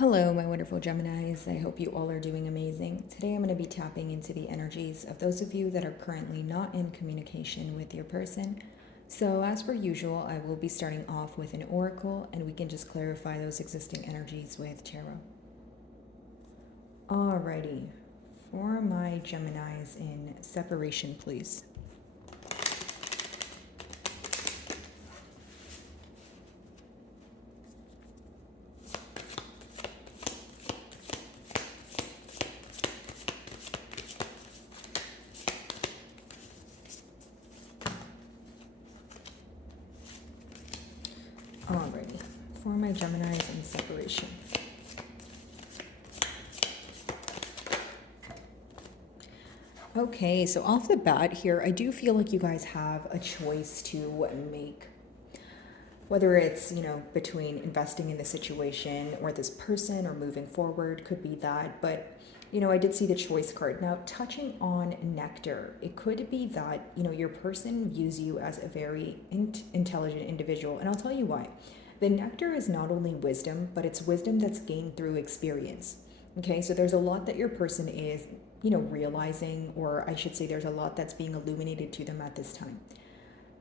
Hello, my wonderful Geminis. I hope you all are doing amazing. Today I'm going to be tapping into the energies of those of you that are currently not in communication with your person. So, as per usual, I will be starting off with an oracle and we can just clarify those existing energies with tarot. Alrighty, for my Geminis in separation, please. Alrighty, for my Geminis in separation. Okay, so off the bat here, I do feel like you guys have a choice to make. Whether it's, between investing in the situation or this person or moving forward, could be that. But, I did see the choice card. Now, touching on nectar, it could be that, your person views you as a very intelligent individual. And I'll tell you why. The nectar is not only wisdom, but it's wisdom that's gained through experience. Okay, so there's a lot that your person is, realizing, or I should say, there's a lot that's being illuminated to them at this time.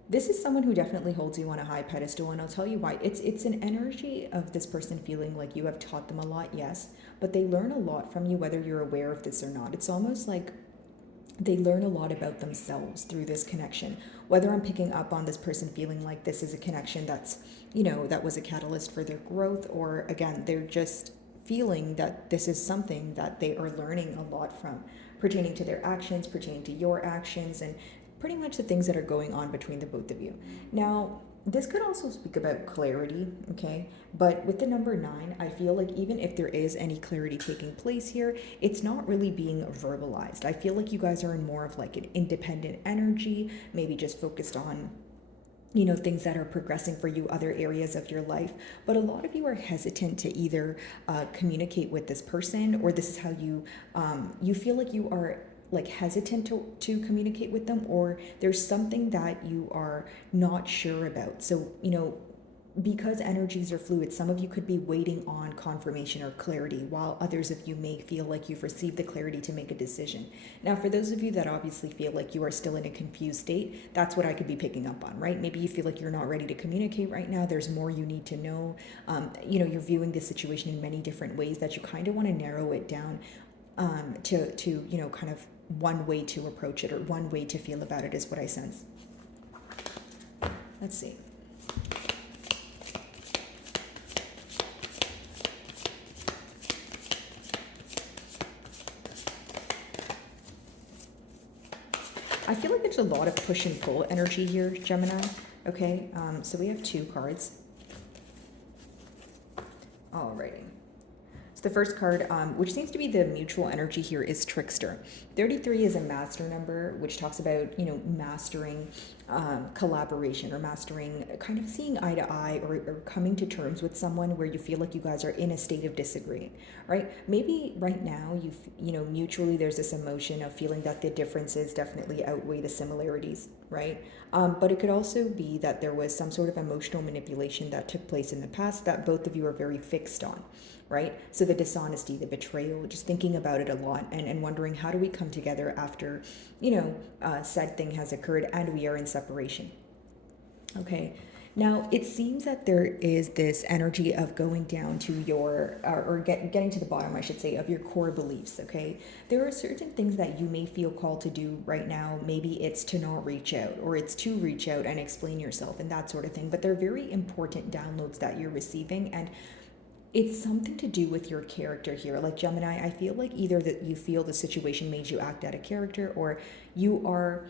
This is someone who definitely holds you on a high pedestal, and I'll tell you why. It's an energy of this person feeling like you have taught them a lot, yes, but they learn a lot from you, whether you're aware of this or not. It's almost like they learn a lot about themselves through this connection. Whether I'm picking up on this person feeling like this is a connection that's, that was a catalyst for their growth, or again, they're just feeling that this is something that they are learning a lot from, pertaining to their actions, pertaining to your actions, and pretty much the things that are going on between the both of you. Now, this could also speak about clarity, okay? But with the number 9, I feel like even if there is any clarity taking place here, it's not really being verbalized. I feel like you guys are in more of like an independent energy, maybe just focused on things that are progressing for you, other areas of your life. But a lot of you are hesitant to either communicate with this person, or this is how you feel like you are like hesitant to communicate with them, or there's something that you are not sure about. So, because energies are fluid, some of you could be waiting on confirmation or clarity, while others of you may feel like you've received the clarity to make a decision. Now, for those of you that obviously feel like you are still in a confused state, that's what I could be picking up on, right? Maybe you feel like you're not ready to communicate right now. There's more you need to know. You're viewing the situation in many different ways that you kind of want to narrow it down to kind of one way to approach it, or one way to feel about it, is what I sense. Let's see. I feel like there's a lot of push and pull energy here, Gemini. Okay, so we have 2 cards. Alrighty. So the first card, which seems to be the mutual energy here, is Trickster. 33 is a master number, which talks about, mastering collaboration, or mastering, kind of seeing eye to eye, or coming to terms with someone where you feel like you guys are in a state of disagreeing, right? Maybe right now, mutually there's this emotion of feeling that the differences definitely outweigh the similarities, right? But it could also be that there was some sort of emotional manipulation that took place in the past that both of you are very fixed on, right? So the dishonesty, the betrayal, just thinking about it a lot, and wondering, how do we come together after, said thing has occurred and we are in separation. Okay. Now, it seems that there is this energy of going down to your, getting to the bottom, I should say, of your core beliefs, okay? There are certain things that you may feel called to do right now. Maybe it's to not reach out, or it's to reach out and explain yourself and that sort of thing. But they're very important downloads that you're receiving, and it's something to do with your character here. Like, Gemini, I feel like either that you feel the situation made you act out of character, or you are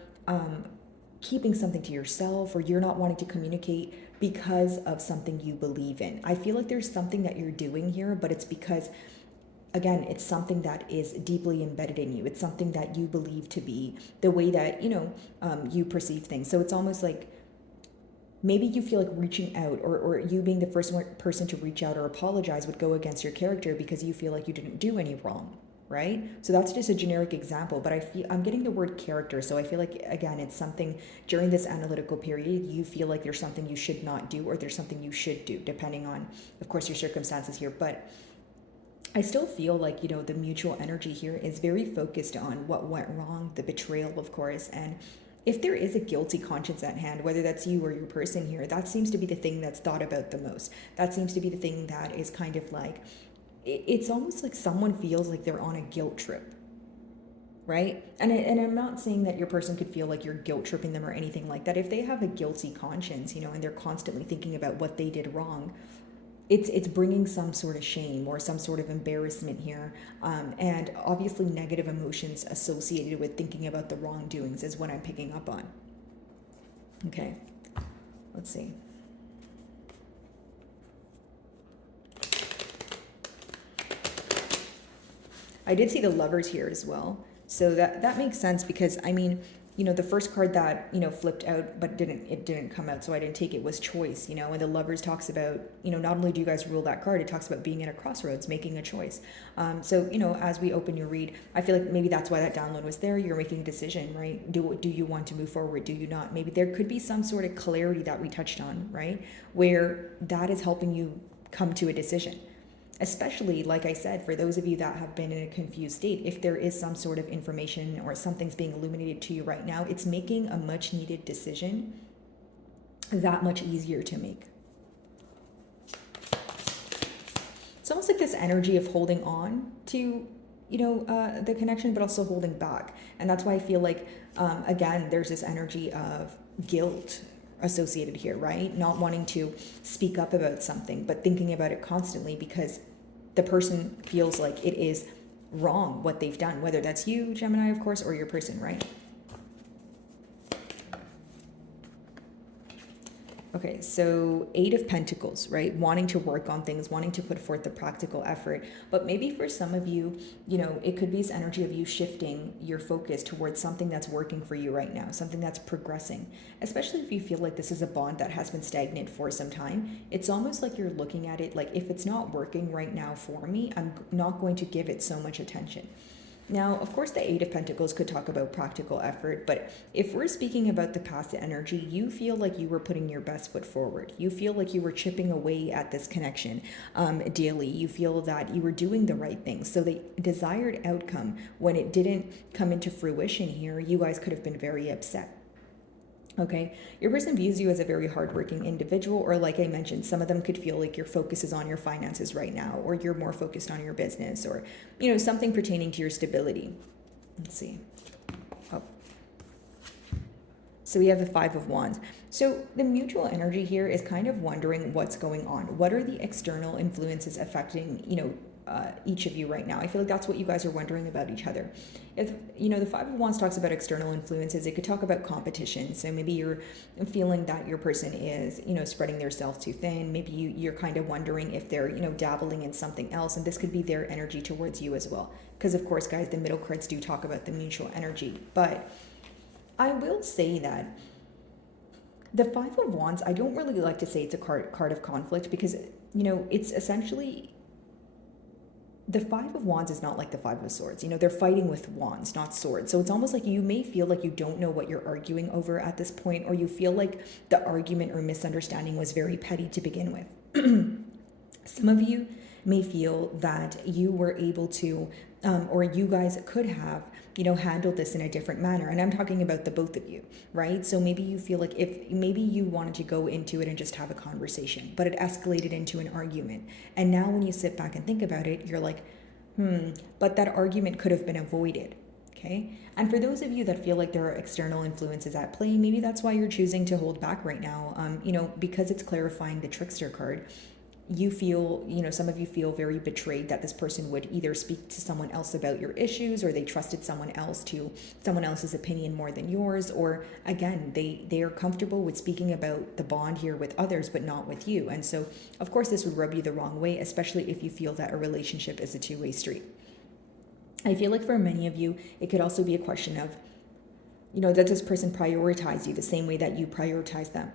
keeping something to yourself, or you're not wanting to communicate because of something you believe in. I feel like there's something that you're doing here, but it's because, again, it's something that is deeply embedded in you. It's something that you believe to be the way that, you perceive things. So it's almost like, maybe you feel like reaching out, or you being the first person to reach out or apologize would go against your character because you feel like you didn't do any wrong, right? So that's just a generic example, but I'm getting the word character. So I feel like, again, it's something during this analytical period, you feel like there's something you should not do, or there's something you should do, depending on, of course, your circumstances here. But I still feel like, the mutual energy here is very focused on what went wrong, the betrayal, of course. And if there is a guilty conscience at hand, whether that's you or your person here, that seems to be the thing that's thought about the most. That seems to be the thing that is kind of like, it's almost like someone feels like they're on a guilt trip, right? And I'm not saying that your person could feel like you're guilt tripping them or anything like that. If they have a guilty conscience, and they're constantly thinking about what they did wrong, it's bringing some sort of shame or some sort of embarrassment here, and obviously negative emotions associated with thinking about the wrongdoings is what I'm picking up on. Okay, let's see. I did see the Lovers here as well, so that makes sense, because I mean, the first card that flipped out but didn't come out, so I didn't take it, was choice. And the Lovers talks about, not only do you guys rule that card, it talks about being at a crossroads, making a choice. So as we open your read, I feel like maybe that's why that download was there. You're making a decision, right? Do you want to move forward? Do you not? Maybe there could be some sort of clarity that we touched on, right, where that is helping you come to a decision. Especially, like I said, for those of you that have been in a confused state, if there is some sort of information or something's being illuminated to you right now, it's making a much needed decision that much easier to make. It's almost like this energy of holding on to, the connection, but also holding back. And that's why I feel like, again, there's this energy of guilt associated here, right? Not wanting to speak up about something, but thinking about it constantly because the person feels like it is wrong what they've done, whether that's you, Gemini, of course, or your person, right? Okay, so 8 of Pentacles, right? Wanting to work on things, wanting to put forth the practical effort. But maybe for some of you, it could be this energy of you shifting your focus towards something that's working for you right now, something that's progressing. Especially if you feel like this is a bond that has been stagnant for some time. It's almost like you're looking at it like, if it's not working right now for me, I'm not going to give it so much attention. Now, of course, the 8 of Pentacles could talk about practical effort, but if we're speaking about the past energy, you feel like you were putting your best foot forward. You feel like you were chipping away at this connection daily. You feel that you were doing the right things. So the desired outcome, when it didn't come into fruition here, you guys could have been very upset. Okay, your person views you as a very hardworking individual, or like I mentioned, some of them could feel like your focus is on your finances right now, or you're more focused on your business, or, something pertaining to your stability. Let's see. Oh. So we have the 5 of Wands. So the mutual energy here is kind of wondering what's going on. What are the external influences affecting, each of you right now? I feel like that's what you guys are wondering about each other. If the 5 of Wands talks about external influences, it could talk about competition. So maybe you're feeling that your person is spreading themselves too thin. Maybe you're kind of wondering if they're dabbling in something else, and this could be their energy towards you as well, because of course, guys, the middle cards do talk about the mutual energy. But I will say that the 5 of Wands, I don't really like to say it's a card of conflict, because it's essentially, the 5 of Wands is not like the 5 of Swords. They're fighting with wands, not swords. So it's almost like you may feel like you don't know what you're arguing over at this point, or you feel like the argument or misunderstanding was very petty to begin with. Some of you may feel that you were able to, or you guys could have, handled this in a different manner. And I'm talking about the both of you, right? So maybe you feel like if maybe you wanted to go into it and just have a conversation, but it escalated into an argument. And now when you sit back and think about it, you're like, but that argument could have been avoided. Okay. And for those of you that feel like there are external influences at play, maybe that's why you're choosing to hold back right now. Because it's clarifying the trickster card. You feel, some of you feel very betrayed that this person would either speak to someone else about your issues, or they trusted someone else's opinion more than yours, or again, they are comfortable with speaking about the bond here with others, but not with you. And so, of course, this would rub you the wrong way, especially if you feel that a relationship is a two-way street. I feel like for many of you, it could also be a question of, that this person prioritized you the same way that you prioritize them.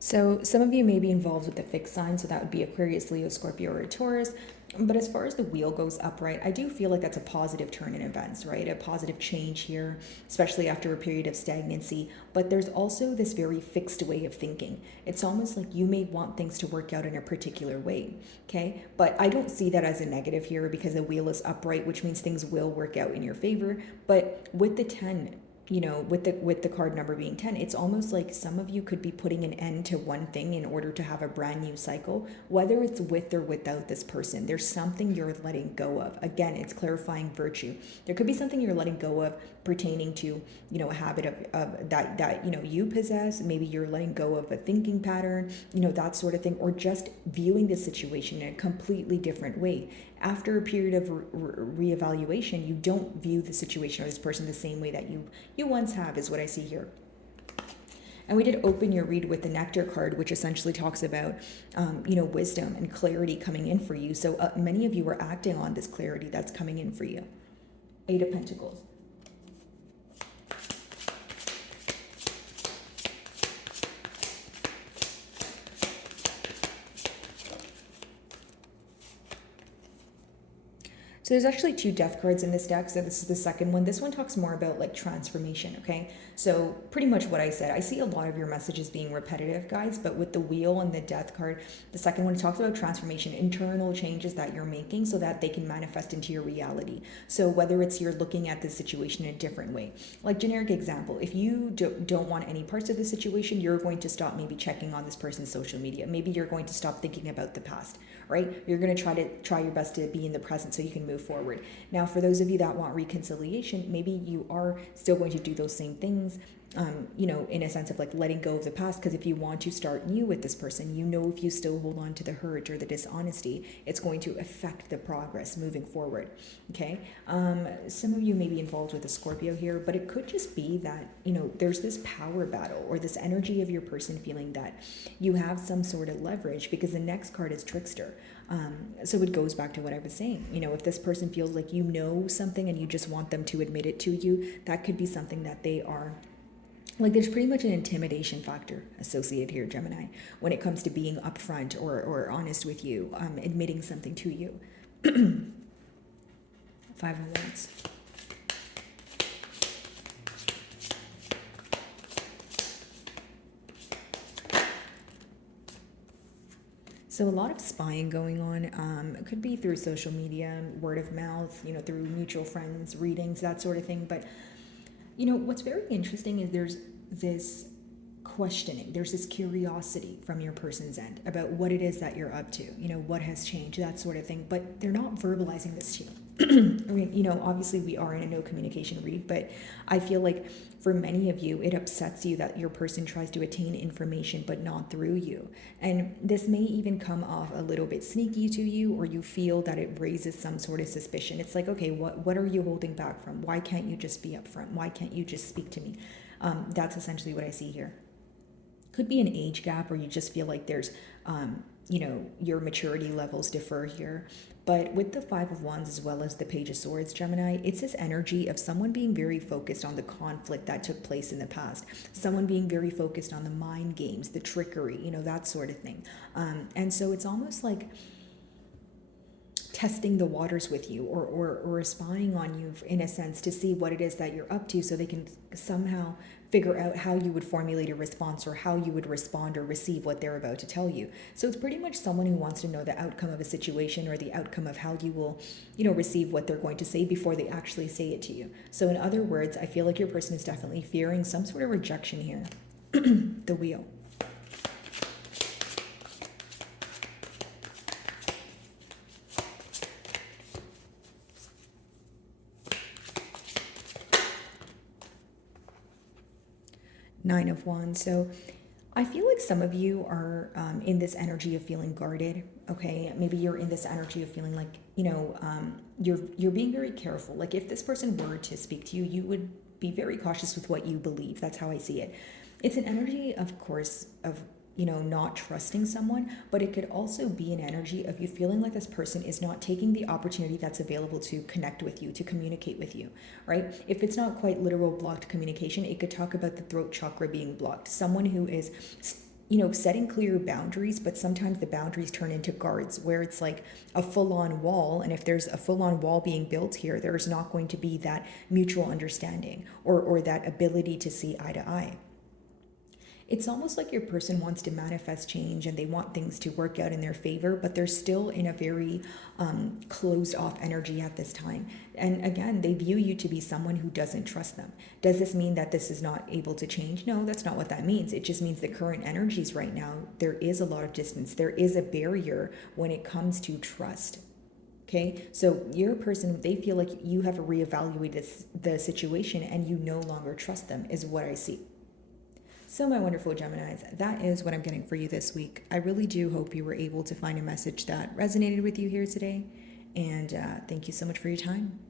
So some of you may be involved with the fixed sign, so that would be Aquarius, Leo, Scorpio, or Taurus, But as far as the wheel goes upright, I do feel like that's a positive turn in events, right? A positive change here, especially after a period of stagnancy. But there's also this very fixed way of thinking. It's almost like you may want things to work out in a particular way, okay? But I don't see that as a negative here because the wheel is upright, which means things will work out in your favor. But with the 10, with the card number being 10, it's almost like some of you could be putting an end to one thing in order to have a brand new cycle, whether it's with or without this person. There's something you're letting go of. Again, it's clarifying virtue. There could be something you're letting go of pertaining to, a habit of that you possess. Maybe you're letting go of a thinking pattern, that sort of thing, or just viewing the situation in a completely different way. After a period of reevaluation, you don't view the situation or this person the same way that you once have, is what I see here. And we did open your read with the Nectar card, which essentially talks about, wisdom and clarity coming in for you. So many of you are acting on this clarity that's coming in for you. 8 of Pentacles. So there's actually 2 death cards in this deck. So this is the second one. This one talks more about like transformation, okay? So pretty much what I said. I see a lot of your messages being repetitive, guys, but with the wheel and the death card, the second one talks about transformation, internal changes that you're making so that they can manifest into your reality. So whether it's you're looking at the situation in a different way. Like generic example, if you don't want any parts of the situation, you're going to stop maybe checking on this person's social media. Maybe you're going to stop thinking about the past, right? You're going to try your best to be in the present so you can move forward. Now, for those of you that want reconciliation, maybe you are still going to do those same things, in a sense of like letting go of the past, because if you want to start new with this person, if you still hold on to the hurt or the dishonesty, it's going to affect the progress moving forward, okay? Some of you may be involved with a Scorpio here, but it could just be that, there's this power battle or this energy of your person feeling that you have some sort of leverage, because the next card is Trickster. So it goes back to what I was saying. If this person feels like something and you just want them to admit it to you, that could be something that they are like. There's pretty much an intimidation factor associated here, Gemini, when it comes to being upfront or honest with you, admitting something to you. 5 of Wands. So a lot of spying going on. It could be through social media, word of mouth, through mutual friends, readings, that sort of thing. But, what's very interesting is there's this questioning, there's this curiosity from your person's end about what it is that you're up to, what has changed, that sort of thing. But they're not verbalizing this to you. I mean, obviously we are in a no communication read, but I feel like for many of you, it upsets you that your person tries to attain information, but not through you. And this may even come off a little bit sneaky to you, or you feel that it raises some sort of suspicion. It's like, okay, what are you holding back from? Why can't you just be upfront? Why can't you just speak to me? That's essentially what I see here. Could be an age gap, or you just feel like there's, your maturity levels differ here. But with the 5 of Wands as well as the Page of Swords, Gemini, it's this energy of someone being very focused on the conflict that took place in the past. Someone being very focused on the mind games, the trickery, that sort of thing. And so it's almost like testing the waters with you, or spying on you in a sense to see what it is that you're up to, so they can somehow figure out how you would formulate a response, or how you would respond or receive what they're about to tell you. So it's pretty much someone who wants to know the outcome of a situation, or the outcome of how you will, receive what they're going to say before they actually say it to you. So in other words, I feel like your person is definitely fearing some sort of rejection here. The Wheel. Nine of Wands. So I feel like some of you are in this energy of feeling guarded. Okay, maybe you're in this energy of feeling like you're being very careful. Like if this person were to speak to you, you would be very cautious with what you believe. That's how I see it. It's an energy, of course, of not trusting someone, but it could also be an energy of you feeling like this person is not taking the opportunity that's available to connect with you, to communicate with you, right? If it's not quite literal blocked communication, it could talk about the throat chakra being blocked. Someone who is setting clear boundaries, but sometimes the boundaries turn into guards where it's like a full-on wall. And if there's a full-on wall being built here, there's not going to be that mutual understanding or that ability to see eye to eye. It's almost like your person wants to manifest change and they want things to work out in their favor, but they're still in a very closed off energy at this time. And again, they view you to be someone who doesn't trust them. Does this mean that this is not able to change? No, that's not what that means. It just means the current energies right now, there is a lot of distance. There is a barrier when it comes to trust. Okay, so your person, they feel like you have reevaluated the situation and you no longer trust them, is what I see. So, my wonderful Geminis, that is what I'm getting for you this week. I really do hope you were able to find a message that resonated with you here today. And thank you so much for your time.